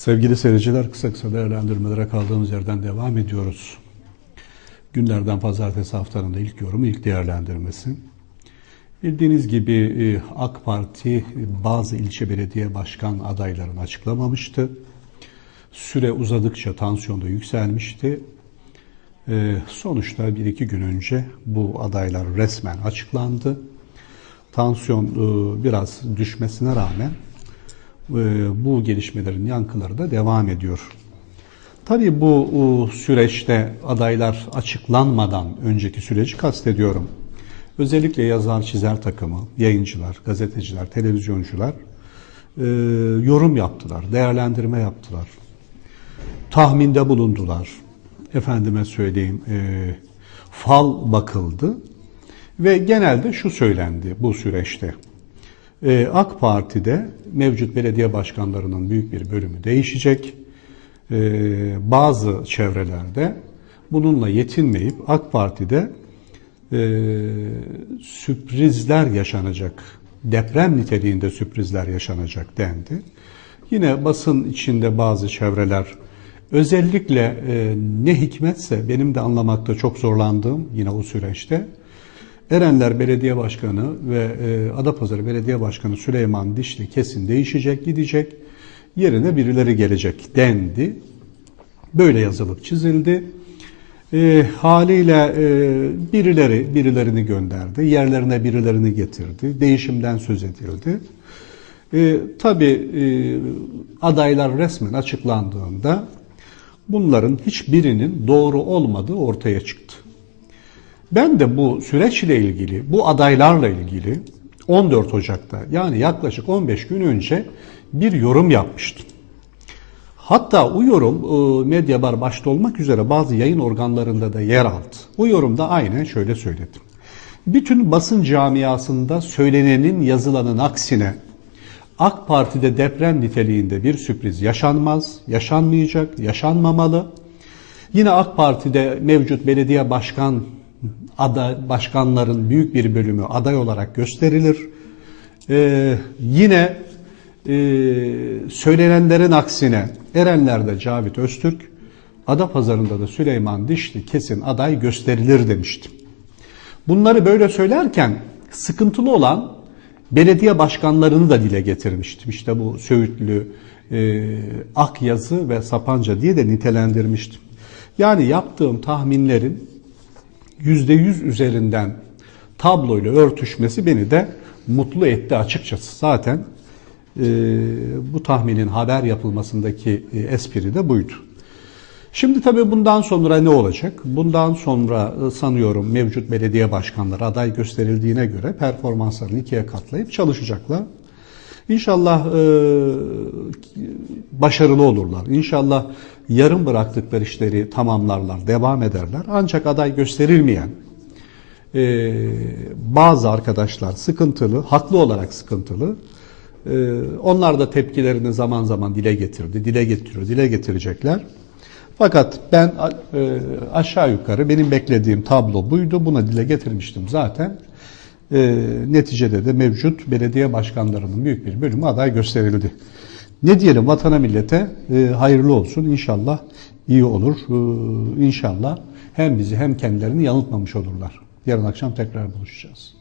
Sevgili seyirciler kısa kısa değerlendirmelere kaldığımız yerden devam ediyoruz. Günlerden pazartesi haftanın da ilk yorumu, ilk değerlendirmesi. Bildiğiniz gibi e, AK Parti bazı ilçe belediye başkan adaylarını açıklamamıştı. Süre uzadıkça tansiyon da yükselmişti. E, Sonuçta bir iki gün önce bu adaylar resmen açıklandı. Tansiyon e, biraz düşmesine rağmen bu gelişmelerin yankıları da devam ediyor. Tabii bu süreçte adaylar açıklanmadan önceki süreci kastediyorum. Özellikle yazar çizer takımı, yayıncılar, gazeteciler, televizyoncular e, yorum yaptılar, değerlendirme yaptılar. Tahminde bulundular. Efendime söyleyeyim, e, fal bakıldı. Ve genelde şu söylendi bu süreçte. Ee, AK Parti'de mevcut belediye başkanlarının büyük bir bölümü değişecek. Ee, bazı çevrelerde bununla yetinmeyip AK Parti'de e, sürprizler yaşanacak, deprem niteliğinde sürprizler yaşanacak dendi. Yine basın içinde bazı çevreler özellikle e, ne hikmetse benim de anlamakta çok zorlandığım yine o süreçte Erenler Belediye Başkanı ve e, Adapazarı Belediye Başkanı Süleyman Dişli kesin değişecek, gidecek. Yerine birileri gelecek dendi. Böyle yazılıp çizildi. E, haliyle e, birileri birilerini gönderdi, yerlerine birilerini getirdi, değişimden söz edildi. E, tabii e, adaylar resmen açıklandığında bunların hiçbirinin doğru olmadığı ortaya çıktı. Ben de bu süreçle ilgili, bu adaylarla ilgili 14 Ocak'ta yani yaklaşık 15 gün önce bir yorum yapmıştım. Hatta o yorum e, Medyabar başta olmak üzere bazı yayın organlarında da yer aldı. O yorumda aynen şöyle söyledim. Bütün basın camiasında söylenenin yazılanın aksine AK Parti'de deprem niteliğinde bir sürpriz yaşanmaz, yaşanmayacak, yaşanmamalı. Yine AK Parti'de mevcut belediye başkan aday başkanların büyük bir bölümü aday olarak gösterilir. Ee, yine e, söylenenlerin aksine Erenler'de Cavit Öztürk, Adapazarı'nda da Süleyman Dişli kesin aday gösterilir demiştim. Bunları böyle söylerken sıkıntılı olan belediye başkanlarını da dile getirmiştim. İşte bu Söğütlü, e, Akyazı ve Sapanca diye de nitelendirmiştim. Yani yaptığım tahminlerin %100 üzerinden tabloyla örtüşmesi beni de mutlu etti açıkçası. Zaten e, bu tahminin haber yapılmasındaki e, espri de buydu. Şimdi tabii bundan sonra ne olacak? Bundan sonra e, sanıyorum mevcut belediye başkanları aday gösterildiğine göre performanslarını ikiye katlayıp çalışacaklar. İnşallah e, başarılı olurlar. İnşallah yarım bıraktıkları işleri tamamlarlar, devam ederler. Ancak aday gösterilmeyen e, bazı arkadaşlar sıkıntılı, haklı olarak sıkıntılı. E, onlar da tepkilerini zaman zaman dile getirdi, dile getiriyor, dile getirecekler. Fakat ben e, aşağı yukarı benim beklediğim tablo buydu. Buna dile getirmiştim zaten. E, neticede de mevcut belediye başkanlarının büyük bir bölümü aday gösterildi. Ne diyelim vatana millete e, hayırlı olsun inşallah iyi olur e, inşallah hem bizi hem kendilerini yanıltmamış olurlar. Yarın akşam tekrar buluşacağız.